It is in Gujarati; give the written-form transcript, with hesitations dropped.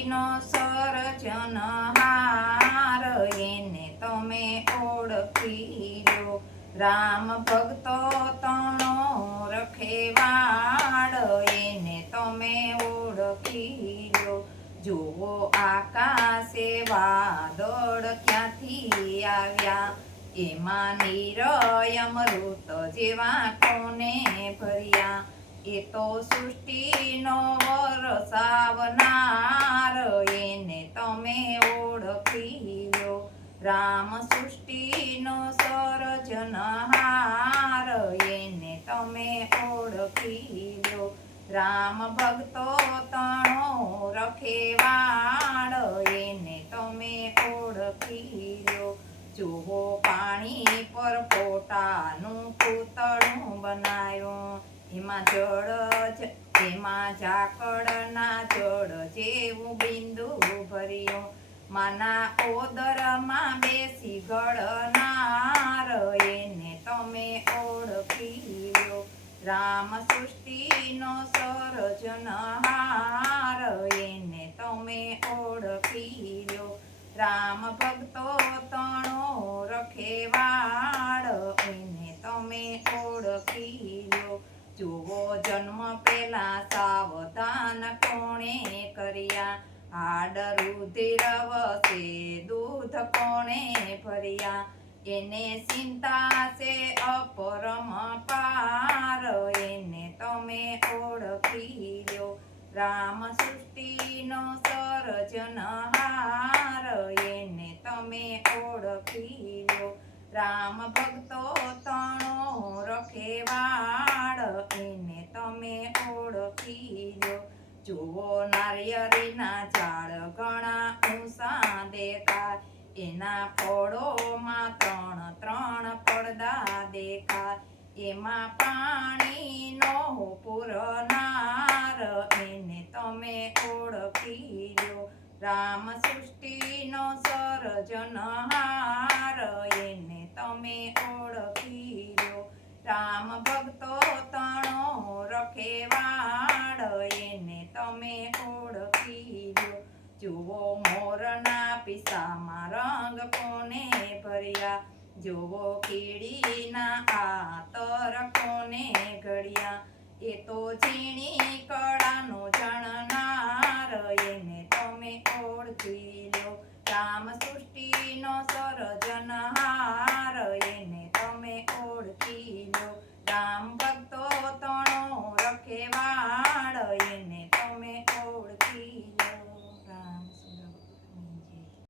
સૃષ્ટિનો સર્જનહાર એને તમે ઓળખી લો. રામ ભક્તો તણો રખેવાળ એને તમે ઓળખી લો. જુઓ આકાશે વાદળ ક્યાંથી આવ્યા, એમાં નિરય અમૃત જેવા કોને ભર્યા. એ તો સૃષ્ટિનો વરસાવનાર એને તમે ઓળખી લો. રામ સૃષ્ટિનો સર્જનહાર એને તમે ઓળખી લો. રામ ભક્તો તણો રખેવાળ એને તમે ઓળખી લો. જુઓ પાણી પર પોતાનું પૂતળું બનાવ્યું, એમાં ઝાકળના જળ જેવું બિંદુ ભર્યું. માના ઓદરમાં બેસી ગળનાર એને તમે ઓળખી લો. રામ સૃષ્ટિનો સર્જનહાર એને તમે ઓળખી લો. રામ ભક્તો તણો રખેવાળ એને તમે ઓળખી લો. જુઓ જન્મ પેલા સાવધાન કોણે કર્યા, હાડ રુધિર વસે દૂધ કોણે ભર્યા. એને ચિંતા છે અપરંપાર એને તમે ઓળખી લો. રામ સૃષ્ટિનો સર્જનહાર એને તમે ઓળખી લો. રામ ભક્તો તણો રખેવાળ એને તમે ઓળખી લો. જુઓ નારિયેળીના ઝાડ ઘણા ઊંચા દેખાય, એના ફળોમાં ત્રણ ત્રણ પડદા દેખાય. એમાં પાણીનો પૂરનાર એને તમે ઓળખી લો. રામ સૃષ્ટિનો સર્જનહાર એને તમે ઓળખી લો. રામ ભક્તો તણો રખેવાળ એને તમે ઓળખી લો. જુઓ મોરના પીસામાં રંગ કોને ભર્યા, જુઓ કીડીના આતર કોને ઘડ્યા. એ તો ઝીણી કળાનો જાણનાર એને તમે ઓળખી લો. રામ સૃષ્ટિનો